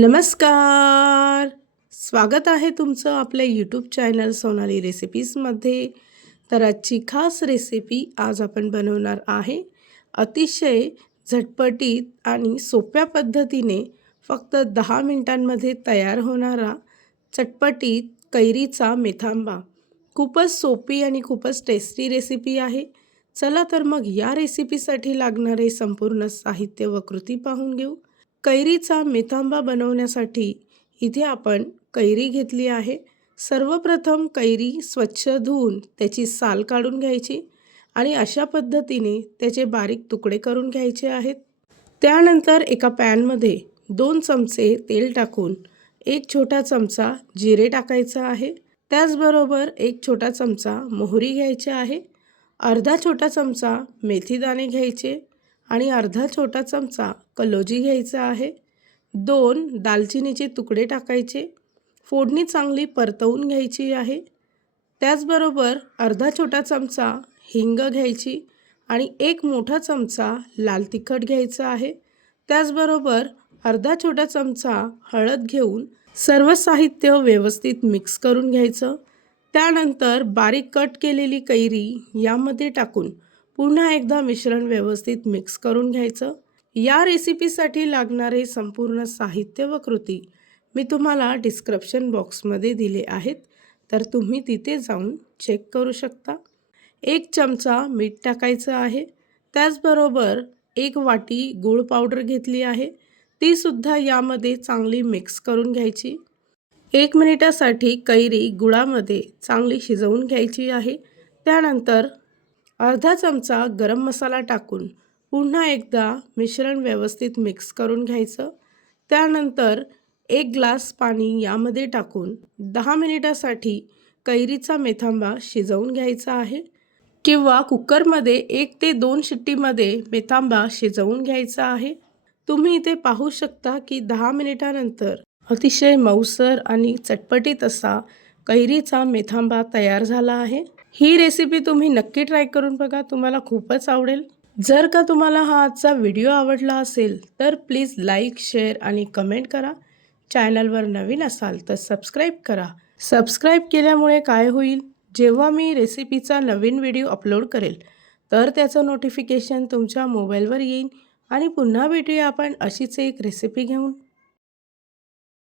नमस्कार. स्वागत आहे तुमचं आपल्या यूट्यूब चॅनल सोनाली रेसिपीजमध्ये. तर आजची खास रेसिपी आज आपण बनवणार आहे अतिशय झटपटीत आणि सोप्या पद्धतीने फक्त 10 मिनिटांमध्ये तयार होणारा चटपटीत कैरीचा मेथांबा. खूपच सोपी आणि खूपच टेस्टी रेसिपी आहे. चला तर मग या रेसिपीसाठी लागणारे संपूर्ण साहित्य व कृती पाहून घेऊ. कैरीचा मेथांबा बनवण्यासाठी इथे आपण कैरी घेतली आहे. सर्वप्रथम कैरी स्वच्छ धुवून त्याची साल काढून घ्यायची आणि अशा पद्धतीने त्याचे बारीक तुकडे करून घ्यायचे आहेत. त्यानंतर एका पॅनमध्ये 2 चमचे तेल टाकून 1 छोटा चमचा जिरे टाकायचा आहे. त्याचबरोबर 1 छोटा चमचा मोहरी घ्यायची आहे. अर्धा छोटा चमचा मेथीदाणे घ्यायचे आणि अर्धा छोटा चमचा कलोजी घ्यायचा आहे. 2 दालचिनीचे तुकडे टाकायचे. फोडणी चांगली परतवून घ्यायची आहे. त्याचबरोबर अर्धा छोटा चमचा हिंग घ्यायची आणि 1 मोठा चमचा लाल तिखट घ्यायचा आहे. त्याचबरोबर अर्धा छोटा चमचा हळद घेऊन सर्व साहित्य व्यवस्थित मिक्स करून घ्यायचं. त्यानंतर बारीक कट केलेली कैरी यामध्ये टाकून पुन्हा एकदा मिश्रण व्यवस्थित मिक्स करून घ्यायचं. या रेसिपीसाठी लागणारे संपूर्ण साहित्य व कृती मी तुम्हाला डिस्क्रिप्शन बॉक्समध्ये दिले आहेत, तर तुम्ही तिथे जाऊन चेक करू शकता. 1 चमचा मीठ टाकायचं आहे. त्याचबरोबर 1 वाटी गूळ पावडर घेतली आहे. ती सुद्धा यामध्ये चांगली मिक्स करून घ्यायची. 1 मिनिटासाठी कैरी गुळामध्ये चांगली शिजवून घ्यायची आहे. त्यानंतर अर्धा चमचा गरम मसाला टाकून पुन्हा एकदा मिश्रण व्यवस्थित मिक्स करून घ्यायचं. त्यानंतर 1 ग्लास पाणी यामध्ये टाकून 10 मिनिटासाठी कैरीचा मेथांबा शिजवून घ्यायचा आहे किंवा कुकरमध्ये 1 ते 2 शिट्टीमध्ये मेथांबा शिजवून घ्यायचा आहे. तुम्ही इथे पाहू शकता की 10 मिनिटानंतर अतिशय मऊसर आणि चटपटीत असा कैरीचा मेथांबा तयार झाला आहे. ही रेसिपी तुम्ही नक्की ट्राय करून बघा, तुम्हाला खूपच आवडेल. जर का तुम्हाला हा आजचा व्हिडिओ आवडला असेल तर प्लीज लाईक, शेअर आणि कमेंट करा. चॅनलवर नवीन असाल तर सबस्क्राईब करा. सबस्क्राईब केल्यामुळे काय होईल, जेव्हा मी रेसिपीचा नवीन व्हिडिओ अपलोड करेल तर त्याचं नोटिफिकेशन तुमच्या मोबाईलवर येईल. आणि पुन्हा भेटूया आपण अशीच एक रेसिपी घेऊन.